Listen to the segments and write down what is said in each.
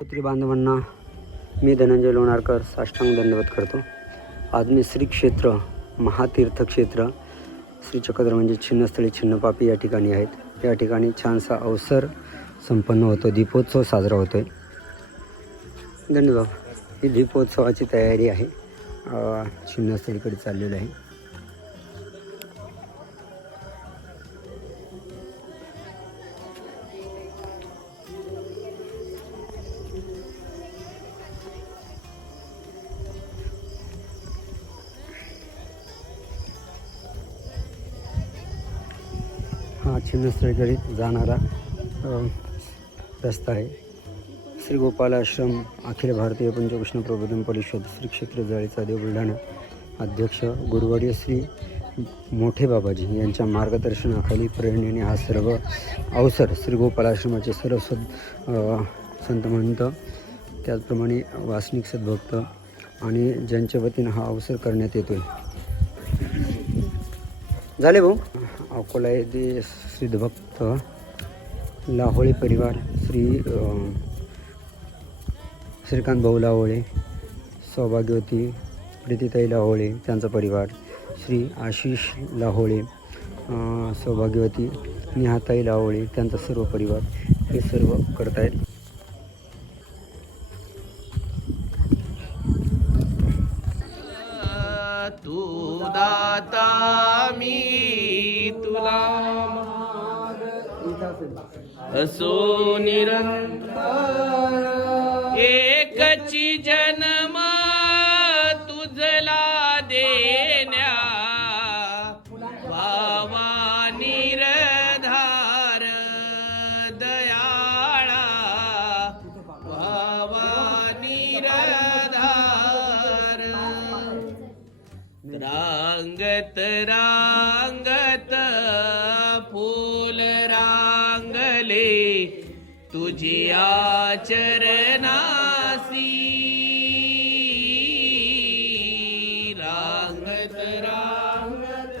पुत्री बांधवांना मी धनंजय लोणारकर साष्टांग दंडवत करतो. आज मी श्री क्षेत्र महातीर्थक्षेत्र श्री चक्रधर म्हणजे छिन्नस्थळी छिन्नपापी या ठिकाणी आहेत. या ठिकाणी छानसा अवसर संपन्न होतो, दीपोत्सव साजरा होतो आहे. धन्यवाद. ही दीपोत्सवाची तयारी आहे, छिन्नस्थळीकडे चाललेली आहे. हा छिन्नस्थळीकडे जाणारा रस्ता आहे. श्री गोपाल आश्रम अखिल भारतीय पंचकृष्ण प्रबोधन परिषद श्री क्षेत्र जाळीचा देव बुलढाणा अध्यक्ष गुरुवर्य श्री मोठे बाबाजी यांच्या मार्गदर्शनाखाली प्रेरणेने हा सर्व अवसर श्री गोपाल आश्रमाचे सर्व संत महंत, त्याचप्रमाणे वासनिक सद्भक्त आणि ज्यांच्या वतीनं हा अवसर करण्यात येतो आहे. झाले भाऊ. अकोला येथे सिद्धभक्त लाहोळे परिवार, श्रीकांत भाऊ लाहोळे, सौभाग्यवती प्रीतीताई लाहोळे त्यांचा परिवार, श्री आशिष लाहोळे, सौभाग्यवती निहाताई लाहोळे त्यांचा सर्व परिवार हे सर्व करतायत. तू दाता मी तुला असो निरंतर एकची जन्म तुझला देण्या भावा निरधार दयाळा भावा निरधार रांगत रांगत फूल रांगले तुझी आचरणासी रांगत रांगत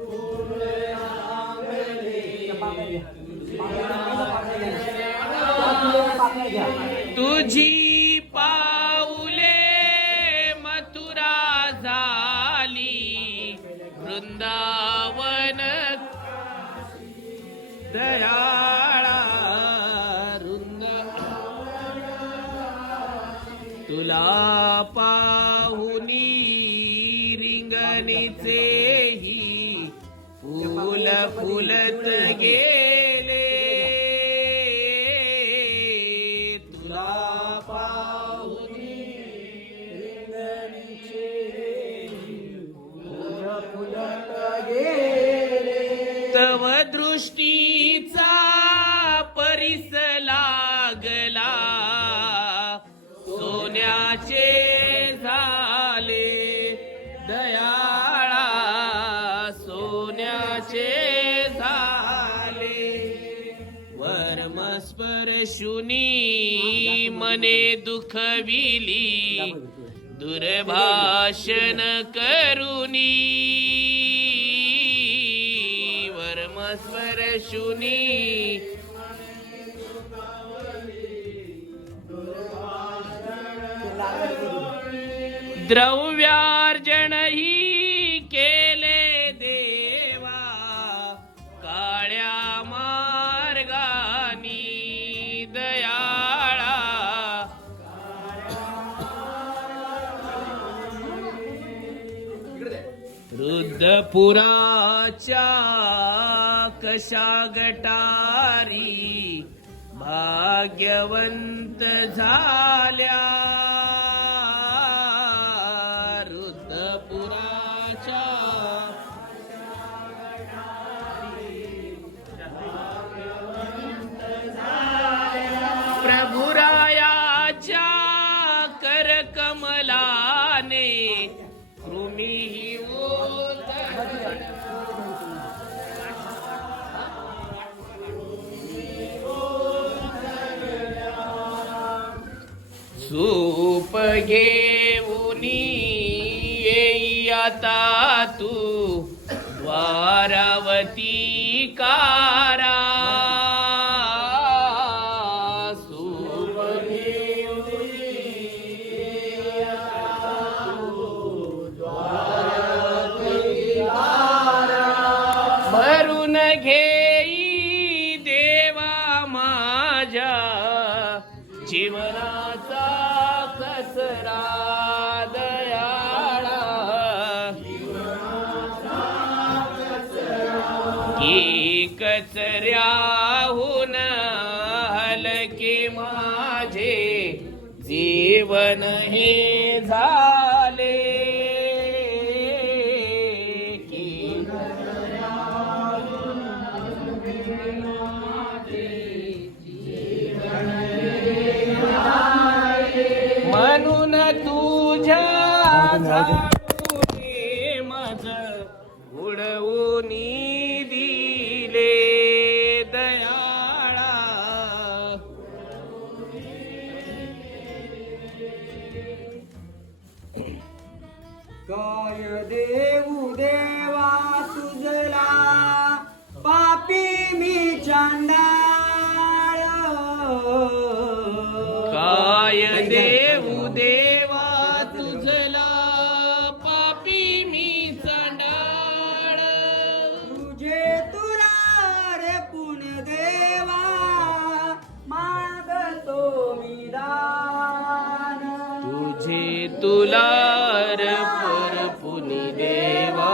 फूल रांगले तुझी पाऊले मथुरा झाली वृंदावन दयाळा तुला पाहुनी रिंगणीचे ही फूल फुलत गेले तुला पाहुनी रिंगणीचे फूल फुलत गेले तव दृष्टीचा परिस लागला सोन्याचे झाले दयाळा सोन्याचे झाले वर्मस्पर्शुनी मने दुखविली दुर्भाषण करुनी वर्मस्पर्शुनी द्रव्यार्जन ही केले देवा काळ्या मार्गानी दयाळा रुद्रपुराच्या कशा गटारी भाग्यवंत झाल्या प्रभुरायाच्या करकमलाने कृमी सूप घेऊनी येई आता तू द्वारावती कारा सूप घे जीवनाचा कचरा दयाळा की कचऱ्याहून हलके माझे जीवन हे झाले की म्हणून तुझ्या झाडूने माझ उडवून दिले दयाळा काय देऊ देवा तुझला पापी मी चांडाळ काय देऊ देवा तुझला पापी मी चांडाळ तुझे तुला रे पुण्य देवा मागतो मी दान तुझे तुला पुनी देवा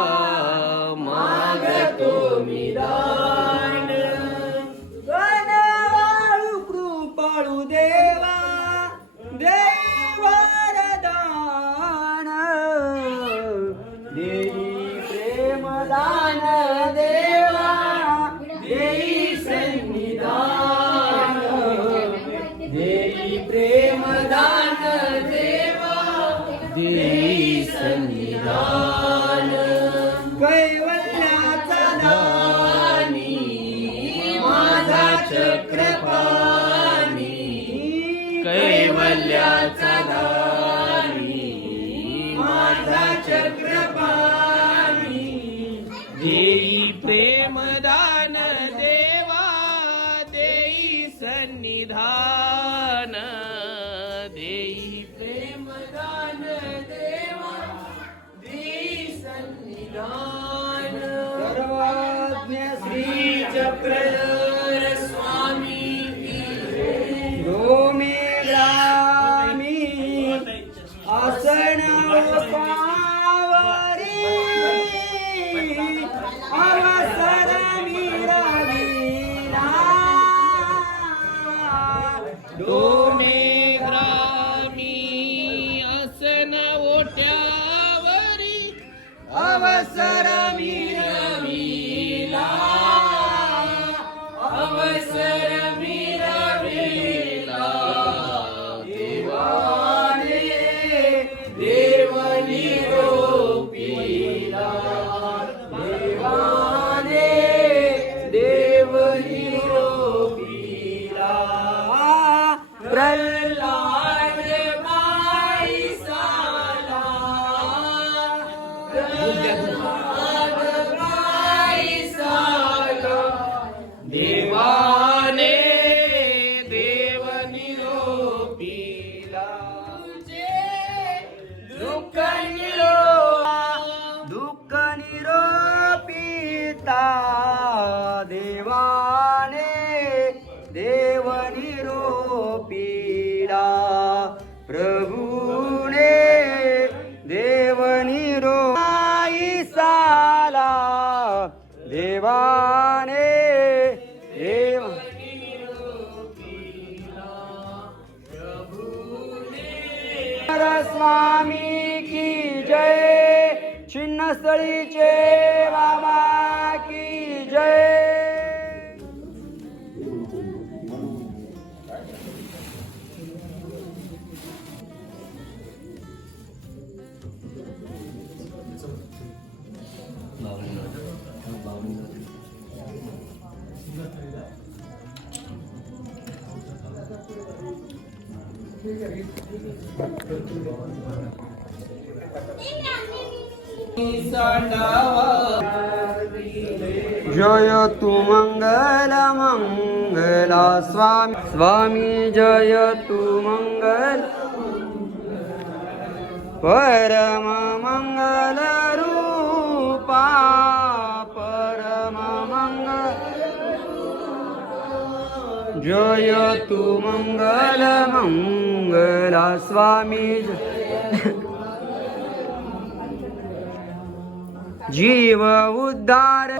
मागतो मी दान गणवाळू कृपाळू देवा देवरदान देई प्रेमदान देवा देई सन्निधान देई प्रेमदान देवा देई सन्निधान कैवल्याचा दानी माझा चक्रपाणी कैवल्याचा दानी माझा चक्रपाणी देई प्रेमदान देवा देई सन्निधान देई प्रेमदान देवा देई सन्निधान सर्वज्ञ श्री चक्रधर स्वामी डोमेग्रामी आसन पावरी अवसर मिळविला डोमे ग्रामी आसन ओट्यावरी अवसर मिळविला अवसर मिळविला देवाने देव निरोपिला देवाने देव निरोपिला प्रल्हाद माई साला प्रल्हाद माई साला देवाने देव निरोपिला दुःख निरोपिता देवाने देव निरोपिला प्रभूने देव निरोपी साला देवाने देव स्वामी की जय छिन्नस्थळीचे बाबा की जय जय तू मंगल मंगला स्वामी स्वामी जय तू मंगल परम मंगल रूपा परम मंगल जय तू मंगल मंगला स्वामी जीव उद्धार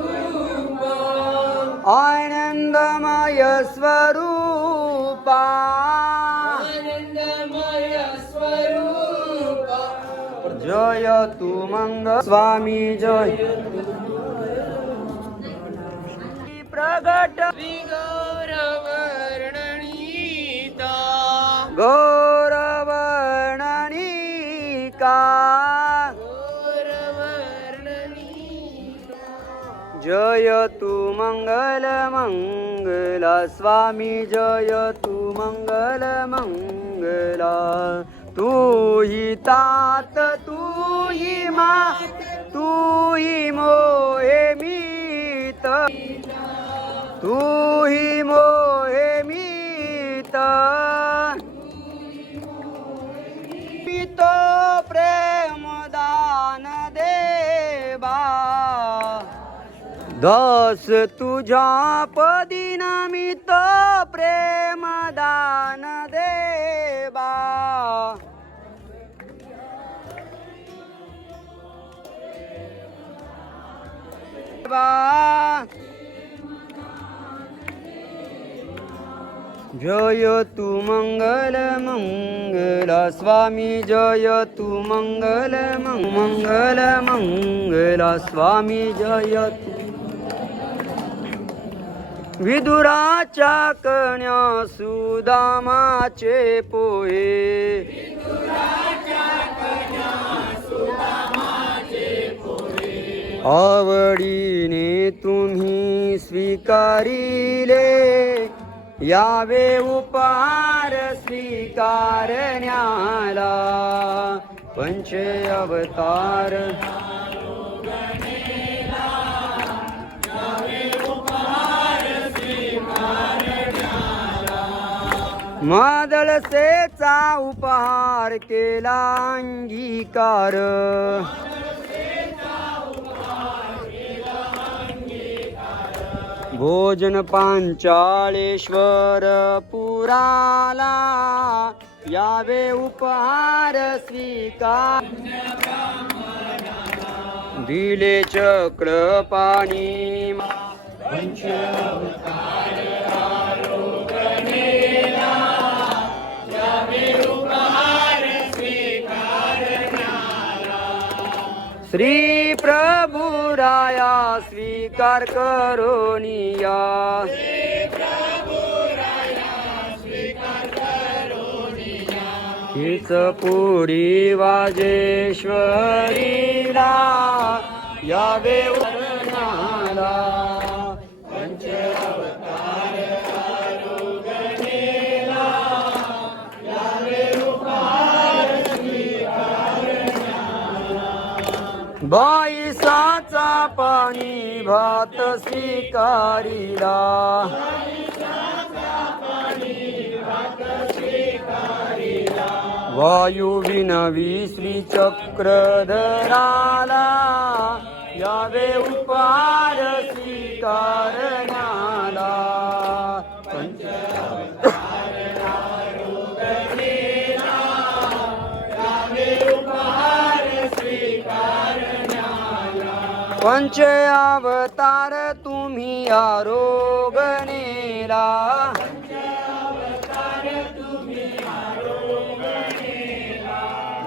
आनंदमय स्वरूपा आनंदमय स्वरूपा जय तू मंगल स्वामी जय प्रगट गौरवर्णनीता गौरवर्णनिका जय तू मंगल मंगला स्वामी जय तू मंगल मंगला तू ही तात तू ही मा तू ही मोहे मीत तू ही मोहे मीत पितो प्रेम दान देवा दस तुझ्या पदी नमित प्रेम दान देवा जय तू मंगल मंगला स्वामी जय तू मंगल मंगल मंगला स्वामी जय तू विदुराच्या कन्या सुदामाचे पोहे आवडीने तुम्ही स्वीकारिले यावे उपहार स्वीकारण्याला पंच अवतार मादळसेचा उपहार केला अंगीकार भोजन पांचाळेश्वर पुराला यावे उपहार स्वीकार दिले चक्र पाणी श्री प्रभु राया स्वीकार करोनिया हीच पुढी वाजेश्वरीला यावे वर्णाला पंच अवतार आरोगणेला यावे उपहार बाईसाचा पाणी भात स्वीकारिला वायू विनवी श्री चक्रधराला यावे उपहार स्वीकारण्याला पंच अवतार आरोगणेला यावे उपहार पंच अवतार तुम्ही आरोगणेला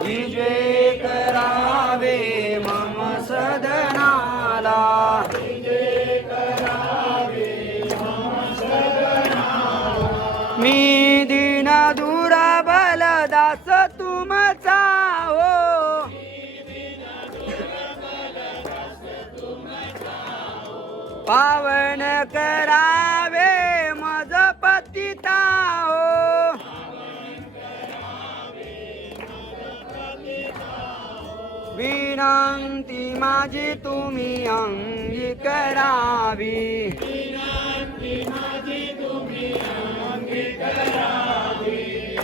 विजय करावे मम सदनाला मी दीन दुराबल दास तुमचा हो पावन करावे मज पतिता हो विनंती माझी तुम्ही अंगी करावी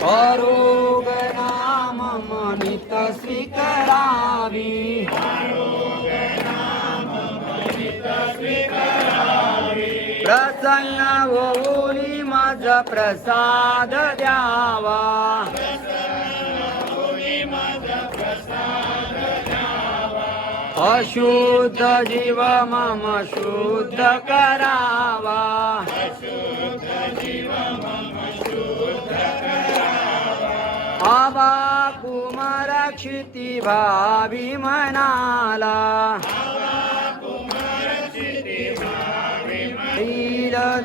आरोग नाम मनित स्वीकारावी प्रसन्न होऊनी माझ मज प्रसाद द्यावा अशुद्ध जीव मम शुद्ध करावा आबा कुमार क्षिती भावी म्हणाला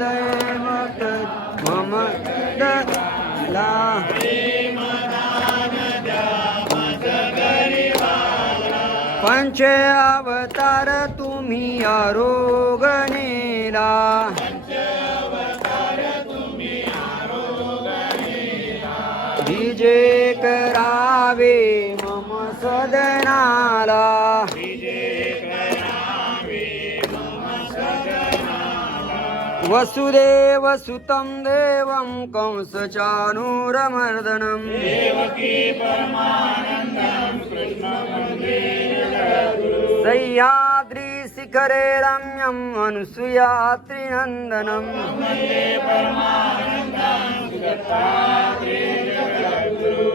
दैवत मम दला पंच अवतार तुम्ही आरोगणेला विजय करावे मम सदनाला वसुदेव सुतं देवं कंसचाणूरमर्दनम् सह्याद्री शिखरे रम्यम् अनुसुयात्रिनन्दनम्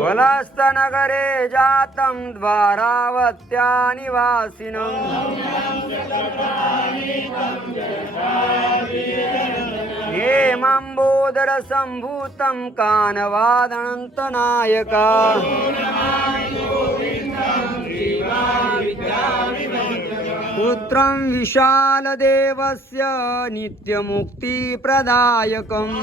वलस्तनगरे जातं द्वारावत्या निवासिनम् हेमम्बोदर सम्भूतं कानवादनन्तनायका पुत्रं विशालदेवस्य नित्यमुक्तिप्रदायकम्